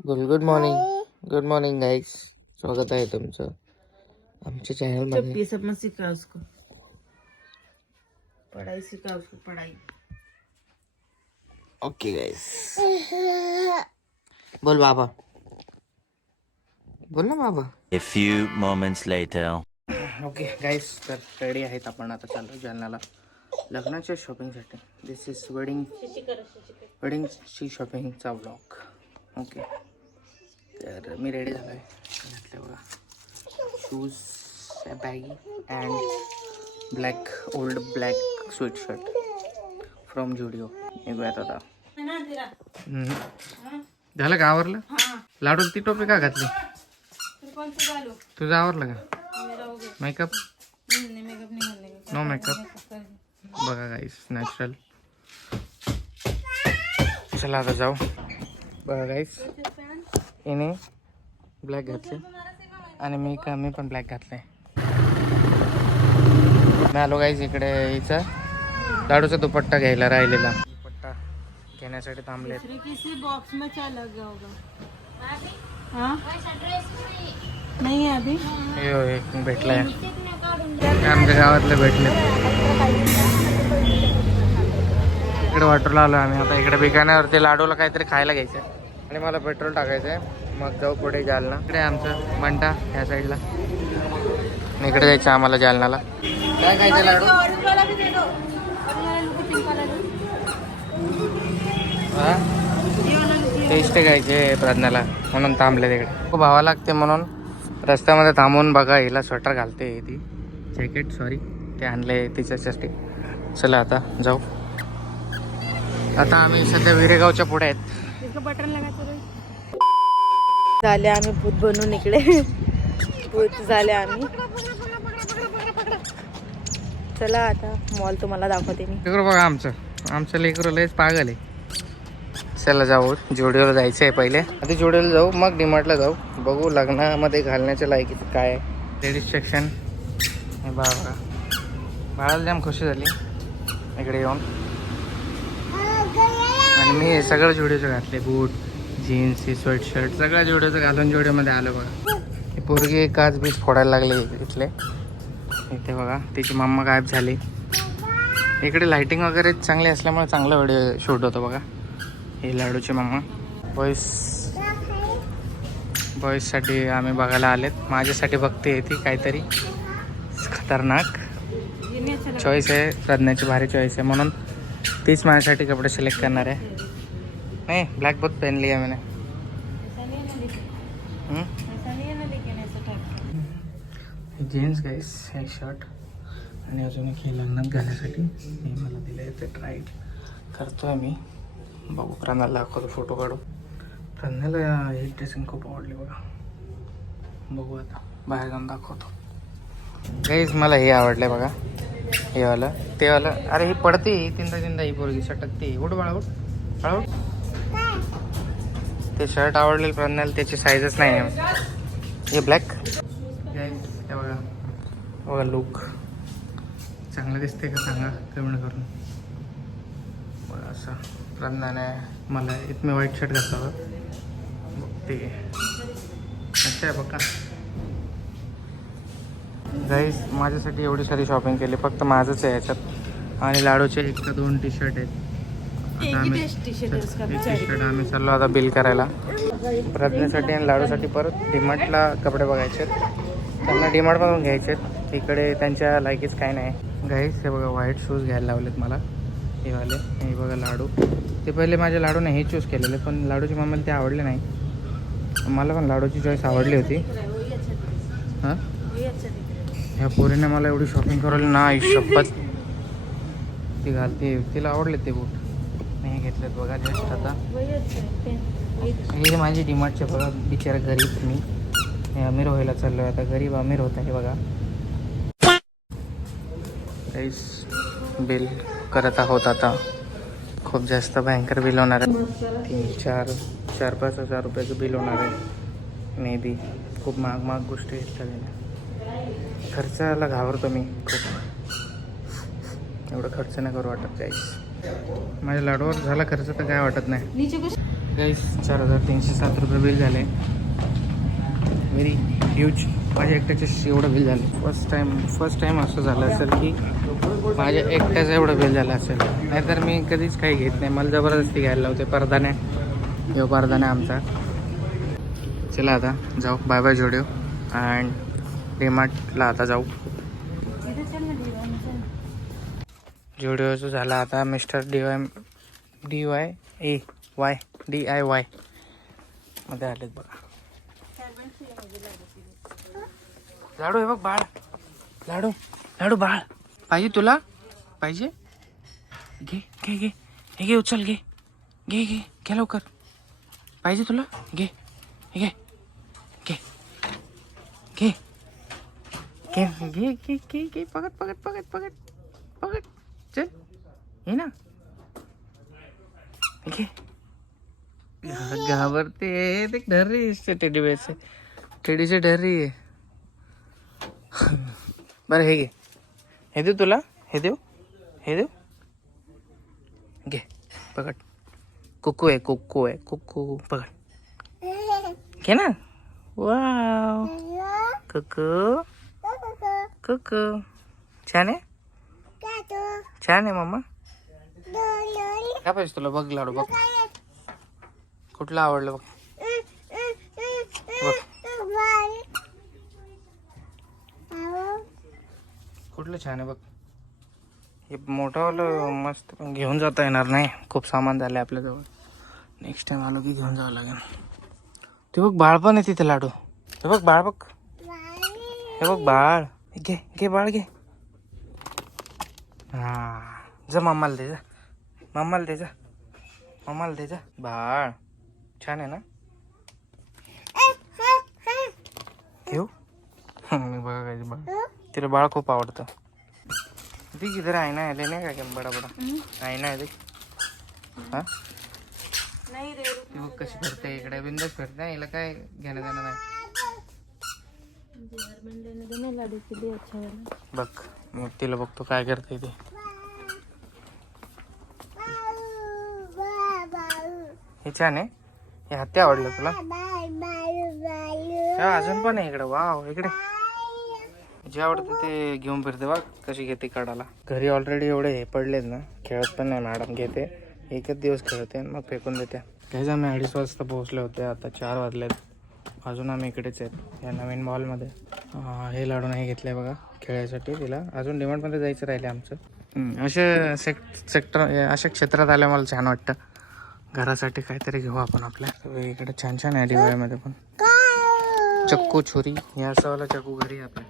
Good morning guys, स्वागत आहे तुमचं आमच्या चॅनल मध्ये। सब मत सिखा उसको पढ़ाई, सिखा उसको पढ़ाई। ओके गाइस, बोल बाबा, बोल ना बाबा। A few moments later. Okay guys, तर रेडी आहेत आपण आता चाललो जालन्याला लग्नाच्या शॉपिंगसाठी। दिस इज वेडिंगची शॉपिंगचा ब्लॉग। ओके, तर मी रेडी झालो आहे। घातले बघा shoes, baggy and old black sweatshirt from Zudio. निघूयात आता। झालं का आवरलं? लाडू ती टोपी का घातली? तुझं आवरलं का? मेकअप? No makeup. बघा गाईस, नॅचरल। चला आता जाऊ। बघा गाईस, हिने ब्लॅक घातले आणि मी पण ब्लॅक घातले। मी आलो गाईस इकडे हिचा लाडूचा दुपट्टा घ्यायला राहिलेला। दुपट्टा घेण्यासाठी थांबले। किसी बॉक्स में क्या लगा होगा? हाँ नहीं है अभी। यो एक भेटलाय, आमच्या गावातले भेटले। इकडे वॉटरला आलो आम्ही आता। इकडे बिकाण्यावरती लाडूला काहीतरी खायला घ्यायचं आणि मला पेट्रोल टाकायचंय, मग जाऊ पुढे जालना। इकडे आमचं मंटा ह्या साईडला, इकडे जायचं आम्हाला जालनाला। काय खायचं लाडू? टेस्ट घ्यायचे प्रज्ञाला, म्हणून थांबले तिकडे। खूप हवा लागते म्हणून रस्त्यामध्ये थांबून बघा हिला स्वेटर घालते ती, जॅकेट सॉरी ते आणले तिच्यासाठी। चला आता जाऊ। आता आम्ही सध्या विरेगावच्या पुढे आहेत। बटन लगायचं झाले आम्ही भूत बनून इकडे भूत झाले आम्ही। चला आता मॉल तुम्हाला दाखवते मी। लेकरू बघा, आमचं लेकरू लयच पागल आहे। चला जाऊ, जुडिओला जायचं आहे पहिले। आधी जुडिओला जाऊ, मग डीमार्टला जाऊ। बघू लग्नामध्ये घालण्याच्या लायकीत काय आहे। लेडीज सेक्शन बघा, बाळाला जाम खुशी झाली इकडे येऊन। आणि मी सगळं जुडिओचं घातले, बूट, जीन्स, स्वेटशर्ट सगळं जुडिओचं घालून जुडिओमध्ये आलो बघा। ही पोरगी काच बीच फोडायला लागली इथले। इथे बघा तिची मम्मा गायब झाली। इकडे लाइटिंग वगैरे चांगली असल्यामुळे चांगला व्हिडिओ शूट होतो बघा। ही लाडूची मम्मा। बॉईजसाठी आम्ही बघायला आलेत। माझ्यासाठी बघते ती काहीतरी खतरनाक चॉईस आहे, प्रज्ञाची भारी चॉईस आहे, म्हणून तीच माझ्यासाठी कपडे सिलेक्ट करणार आहे। नाही, ब्लॅक बहुत पहन लिया मैंने। जीन्स गाईस, हे शर्ट आणि अजून एक हे लग्नात घालण्यासाठी हे मला दिलं आहे, ते ट्राय करतोय मी। बघू, प्रज्ञाला दाखवतो, फोटो काढू। प्रज्ञाला ही ड्रेसिंग खूप आवडली बघा। बघू आता बाहेर जाऊन दाखवतो। गाईस मला हे आवडलं बघा, हे वालं ते वालं। अरे ही पडते तीनदा ही पोरगी सटकते। उठ बाळा, उठ बाळा, उठ। ते शर्ट आवडलेलं प्रज्ञाला, त्याची साईजच नाही आहे। हे ब्लॅक गाईस, हे बघा बघा, लुक चांगलं दिसते का सांगा कमेंट करून। बघा असं प्रज्ञाने मला मी व्हाईट शर्ट घातला होता, ते अच्छा आहे बघा। गाईस माझ्यासाठी एवढी सारी शॉपिंग केली, फक्त माझंच आहे याच्यात। आणि लाडूचे 1 का 2 टी शर्ट आहेत। आता आम्ही टी शर्ट आम्ही चाललो आता बिल करायला। प्रज्ञेसाठी आणि लाडूसाठी परत डीमार्टला कपडे बघायचे आहेत, त्यांना डीमार्टमधून घ्यायचे आहेत। इकडे त्यांच्या लायकीच काय नाही। गाईस हे बघा, व्हाईट शूज घ्यायला लावलेत मला हे वाले। हे बघा लाडू, ते पहिले माझ्या लाडूने हे चूज केलेले, पण लाडूची मम्मीला ते आवडले नाही। मला पण लाडूची चॉईस आवडली होती। हां, ह्या पोरीने मला एवढी शॉपिंग करवली ना, शपथ। ती घालते, तिला आवडले ते बूट, नाही घेतलेत बघा जस्ट आता। हे माझी डीमार्टचे बघा, बिचारा गरीब मी हे अमीर व्हायला चाललो आहे आता। गरीब अमीर होत आहे बघा। काहीच बिल करत आहोत आता। खूप जास्त भयंकर बिल होणार आहे, 4-5 हजार रुपयाचं बिल होणार आहे मे बी। खूप महाग गोष्टी आहेत, खर्चाला घाबरतो मी खूप। एवढं खर्च नाही करू वाटत गाईस। माझ्या लाडूवर झाला खर्च तर काय वाटत नाही. नीचे कुछ गाईस 4307 रुपये बिल झाले. Very huge. माझ्या एकट्याचे एवढं बिल झालं. फर्स्ट टाईम असं झालं असेल की माझ्या एकट्याचं एवढं बिल झालं असेल. नाहीतर मी कधीच काही घेत नाही. मला जबरदस्ती घ्यायला लावते. परदाने यो परदाने आमचा. चला आता जाऊ. Bye bye Zudio. अँड डीमार्टला आता जाऊ. इधर चल ना चल. जोडिओचं झालं आता मिस्टर DIY मध्ये आलेत बघा. लाडू हे बघ बाळ. लाडू बाळ पाहिजे तुला? पाहिजे? घे घे घे हे घे. उचल घे घे घे घे लवकर. पाहिजे तुला? घे हे घे घे घे घे घे घे घे घे. पकड चल ये ना. घे. घाबरते ते. ढर्री टेडीचे ढर्री आहे. बरं हे घे. हे देऊ तुला? हे देऊ घे. पकड. कुक्कू आहे कुक्कू. पकड घे ना. वाव कुक्कू छान आहे. छान आहे मम्मा. काय पाहिजे तुला? बघ लाडू बघ. कुठलं आवडलं बघ. कुठलं छान आहे बघ. हे मोठंवालं मस्त पण घेऊन जाता येणार नाही. खूप सामान झालं आपल्याजवळ. नेक्स्ट टाइम आलो की घेऊन जावं लागेल. ते बघ बाळ पण आहे तिथे लाडू. हे बघ बाळ बघ. हे बघ बाळ. घे घे बाळ घे. हा जा मम्माला दे. मम्माला दे जा. बाळ छान आहे ना. घेऊ. बघा काय बाळ. तिला बाळ खूप आवडतं. देख इधर आईना है. लेने का क्या बड़ा आईना है. देख हा नहीं रे. ती बघ कशी फिरते इकडे. बिंदास फिरते. हिला काय घेणं देणं नाही. लेने देने लाडू के लिए अच्छा वाला. बघ मग तिला बघतो काय करते ते. हे छान आहे. हे हत्ती आवडलं तुला? हा, अजून पण आहे इकडे. वाव इकडे जे आवडतं ते घेऊन फिरते. बघ कशी घेते काढायला. घरी ऑलरेडी एवढे हे पडलेत ना. खेळत पण नाही मॅडम. घेते एकच दिवस खेळते मग फेकून देते. काहीच आम्ही 2:30 वाजता पोहोचले होते. आता 4 वाजलेत. अजून आम्ही इकडेच आहेत या नवीन मॉलमध्ये. हे लाडू नाही घेतले बघा खेळायसाठी. तिला अजून डिमांडमध्ये जायचं राहिले आमचं. अशा क्षेत्रात आल्या मला छान वाटतं. घरासाठी काहीतरी घेऊ आपण आपल्या. इकडे छान छान आहे DIY पण. चक्कू छुरी. या सवाला चक्कू घरी आपल्या.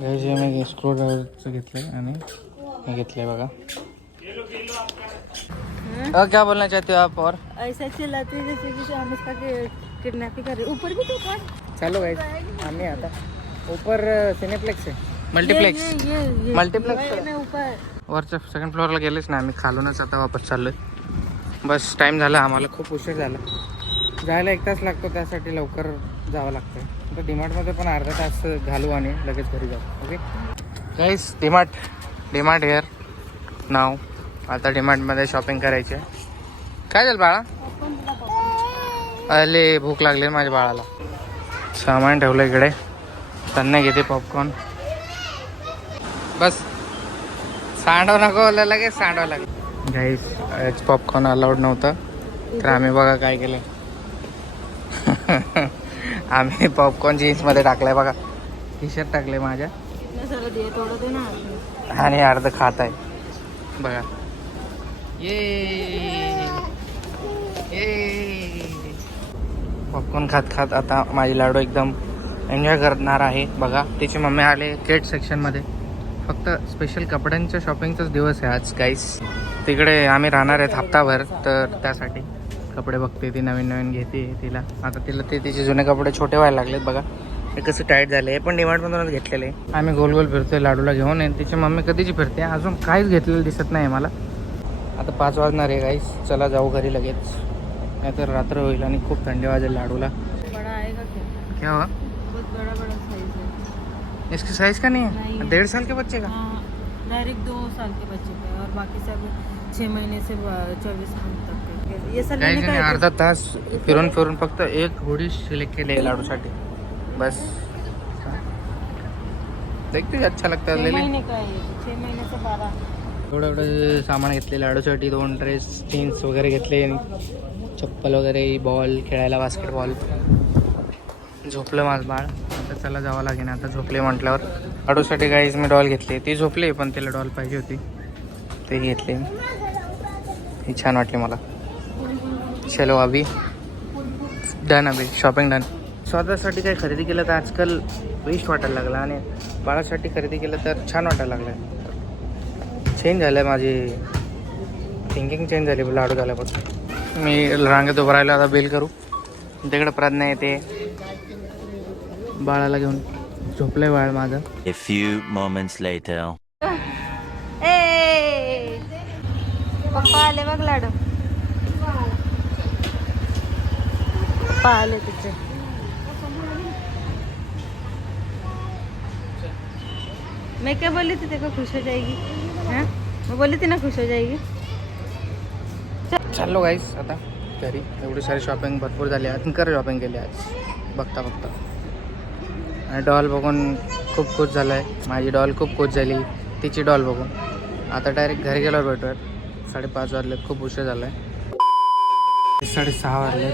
हे जे मी स्क्रू ड्रायव्हरचं घेतलंय आणि हे घेतलंय बघा. क्या बोलना चाहते हो आप? और ऐसा चिल्लाते जैसे कि हम इसका किडनैपिंग कर रहे. ऊपर भी तो था. चलो गाइस आम्ही आता ऊपर सिनेप्लेक्स आहे. मल्टीप्लेक्स ऊपर वरच्या 2nd फ्लोअरला गेलेच ना आम्ही. खालूनच आता वापस चाललोय. बस टाईम झाला आम्हाला. खूप उशीर झाला. जायला 1 तास लागतो. त्यासाठी लवकर जावं लागतं. तर डीमार्टमध्ये पण अर्धा तास घालू आणि लगेच घरी जाऊ. ओके गाईस. डीमार्ट हेअर नाव. आता डीमार्टमध्ये शॉपिंग करायची आहे. काय झालं बाळा? अरे भूक लागली माझ्या बाळाला. सामान ठेवलं इकडे. त्यांना घेते पॉपकॉर्न. बस सांडव नको लगेच सांडावं लागेल. गाईस पॉपकॉर्न अलाउड नव्हतं तर आम्ही बघा काय केलं. आम्ही पॉपकॉर्न जीन्समध्ये टाकलाय बघा. टी-शर्ट टाकले माझ्या. आणि अर्ध खात आहे बघा. पॉपकॉर्न खात आता माझी लाडू एकदम एन्जॉय करणार आहे बघा. तिची मम्मी आले किड सेक्शनमध्ये. फक्त स्पेशल कपड्यांच्या शॉपिंगचाच दिवस आहे आज गाईस. तिकडे आम्ही राहणार आहेत हप्ताभर. तर त्यासाठी कपडे बघते ती. नवीन घेते तिला. आता तिला तिचे जुने कपडे छोटे व्हायला लागलेत बघा. हे कसं टाईट झाले. हे पण डिमांडमधूनच घेतलेले. आम्ही गोल फिरतोय लाडूला घेऊन. तिची मम्मी कधीची फिरते. अजून काहीच घेतलेलं दिसत नाही मला. आता 5 वाजणार आहे गाईस. चला जाऊ घरी लगेच. नाहीतर रात्र होईल आणि खूप थंडी वाजेल लाडूला. बड़ा आएगा क्या हुआ? बहुत बड़ा साइज है. इसकी साइज का नहीं है? नहीं. 1.5 साल के बच्चे का? हाँ डायरेक्ट 2 साल के बच्चे का. और बाकी सब 6 महीने से 24 मंथ तक ये सब काही लेने जणी का है अर्धा तास फिरून फिरून फक्त एक होडी सिलेक्ट केली आहे लाडूसाठी बस. देखते अच्छा लगता है 6 ले ले. महीने का है 6 महीने से 12 एवढं एवढं सामान घेतले लाडूसाठी 2 ड्रेस जीन्स वगैरे घेतले चप्पल वगैरे बॉल खेळायला बास्केटबॉल. झोपलं माझं बाळ आता चला जावं लागेल आता झोपले म्हटल्यावर. लाडूसाठी काहीच मी डॉल घेतली ती झोपली पण तिला डॉल पाहिजे होती ते घेतले ही छान वाटली मला. चलो अभी डन अभी शॉपिंग डन. स्वतःसाठी काही खरेदी केलं तर आजकाल वेस्ट वाटायला लागला आणि बाळासाठी खरेदी केलं तर छान वाटायला लागलं. चेंज झालं आहे माझी थिंकिंग चेंज झाली लाडू झाल्यापासून. मी रांगेत उभं राहिलो आता बिल करू. तिकडे प्रज्ञा येते बाळाला घेऊन झोपलंय बाळ माझं. A few moments later. ए पप्पा आले बघ लाडू पप्पा आले तिथे. मैं क्या बोली थी देखो खुश हो जाएगी. हाँ मैं बोली थी ना खुश हो जाएगी. चाललो गाईस आता घरी. एवढी सारी शॉपिंग भरपूर झाली आज. कर शॉपिंग केली आज बघता बघता. आणि डॉल बघून खूप खुश झालं आहे. माझी डॉल खूप खुश झाली तिची डॉल बघून. आता डायरेक्ट घरी गेल्यावर भेटूयात. 5:30 वाजले खूप उशीर झाला आहे. 6:30 वाजले.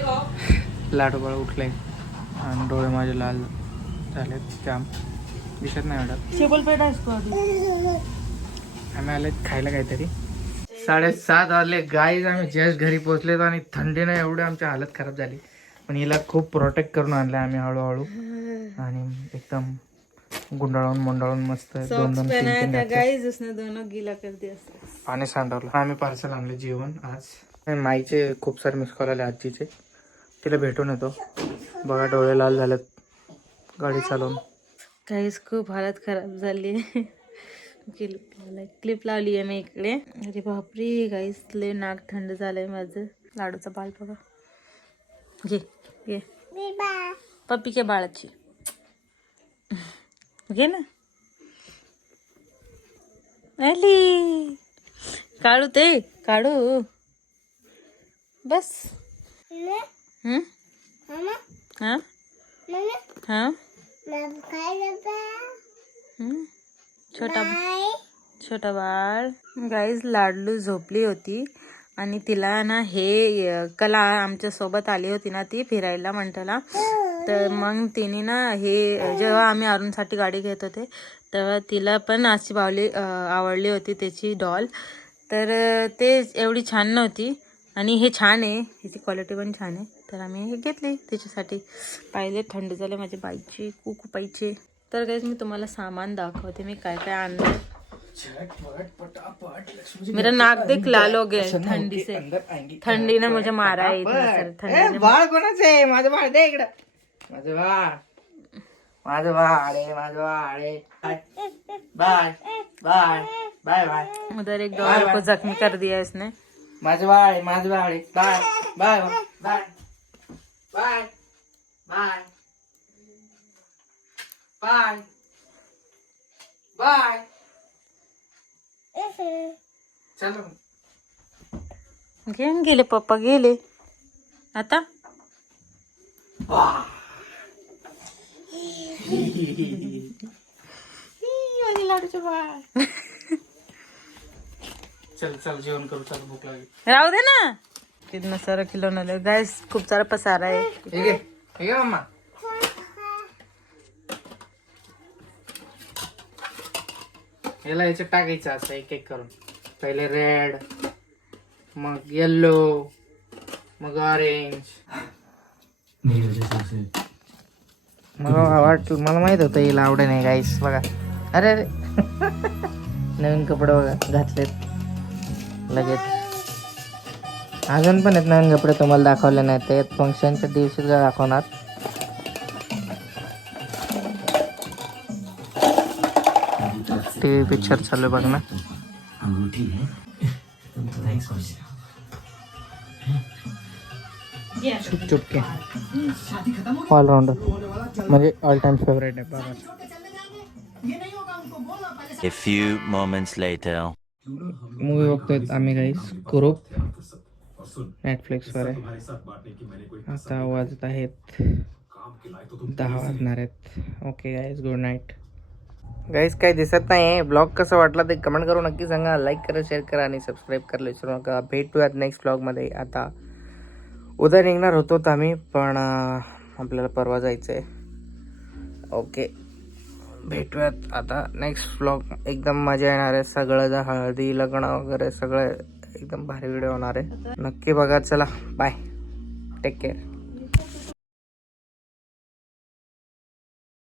लाडू बाळ उठले आणि डोळे माझे लाल झाले जाम दिसत नाही वाटत. टेबल पे डायस को अभी आम्ही आले खायला काहीतरी. 7:30 वाजले गाईज. आम्ही जस्ट घरी पोहोचले आणि थंडीने एवढी आमची हालत खराब झाली पण हिला खूप प्रोटेक्ट करून आणलं आम्ही हळूहळू आणि एकदम गुंडाळून मुंडाळून मस्त 2-2 3-3 गाइस उसने दोनों गीला कर दिया. पाणी सांडवलं. आम्ही पार्सल आणले जेवण आज. माईचे खूप सारे मिस कॉल आले आजीचे. तिला भेटून येतो. बघा डोळे लाल झालेत गाडी चालवून. गाइस खूप हालत खराब झाली. क्लिप लावली आहे मी इकडे. अरे बापरे गाइस लय नाक थंड झालंय माझं. लाडूचा बाळ बघा. घे घे पप्पी के बाळाची घे ना. आली काढू ते काढू बस. हा हा छोटा बाळ. गाईज लाडलू झोपली होती आणि तिला ना हे कला आमच्या सोबत आली होती ना ती फिरायला म्हणताना. तर मग तिने ना हे जेव्हा आम्ही अरुणसाठी गाडी घेत होते तेव्हा तिला पण अशी बावली आवडली होती त्याची डॉल. तर ते एवढी छान नव्हती आणि हे छान आहे. ह्याची क्वालिटी पण छान आहे तर आम्ही हे घेतले त्याच्यासाठी. पाहिले थंड झाले माझे बाईचे कुकू पाईचे. तर गाइस मी तुम्हाला सामान दाखवते मी काय काय आणलं. मेरा नाक देख लाल हो गया ठंडी से. ठंडी ने मुझे मारा है इतना सर. ठंडी बाळ कोणाचं आहे? माझं बाळ दे इकडं. माझं बाळ माझं बाळ आहे माझं बाळ आहे. Bye bye bye bye. उधर एक डॉल को जख्मी कर दिया इसने. माझं बाळ आहे माझं बाळ आहे. Bye bye bye bye bye bye bye. चलो घेऊन गेले पप्पा गेले आता. लाडूचे बाळ. चल चल जेवण करू. चल भूक लागली. राहू दे ना. कितना सारा खिलौना ले गाइस. खूप सारा पसारा आहे. ठीक आहे मम्मा. याला याच्यात टाकायचं असं एक एक करून. पहिले रेड मग येल्लो मग ऑरेंज. मला माहित होतं याला आवडे नाही गाईस. बघा अरे अरे नवीन कपडे बघा घातलेत लगेच. अजून पण आहेत नवीन कपडे तुम्हाला दाखवले नाही ते फंक्शनच्या दिवशी दाखवणार. टीव्ही पिक्चर चालू बघ ना. चुपके ऑलराऊंडर म्हणजे ऑल टाइम फेवरेट आहे बाबा. A few moments later. Movie बघतोय आम्ही गाईस कुरूप नेटफ्लिक्सवर आहे. आता वाजत आहेत 10 वाजणार आहेत. Okay guys, good night. Guys काही दिसत नाही आहे. ब्लॉग कसं वाटला ते कमेंट करून नक्की सांगा. लाईक करा, शेअर करा आणि सबस्क्राईब करायला विसरू नका. भेटूयात नेक्स्ट ब्लॉगमध्ये. आता उद्या निघणार होतो आम्ही, पण आपल्याला परवा जायचं आहे. ओके, भेटूयात आता नेक्स्ट ब्लॉग. एकदम मजा येणार आहे. सगळं हळदी लग्न वगैरे सगळं एकदम भारी व्हिडिओ होणार आहे. नक्की बघा. चला बाय, टेक केअर.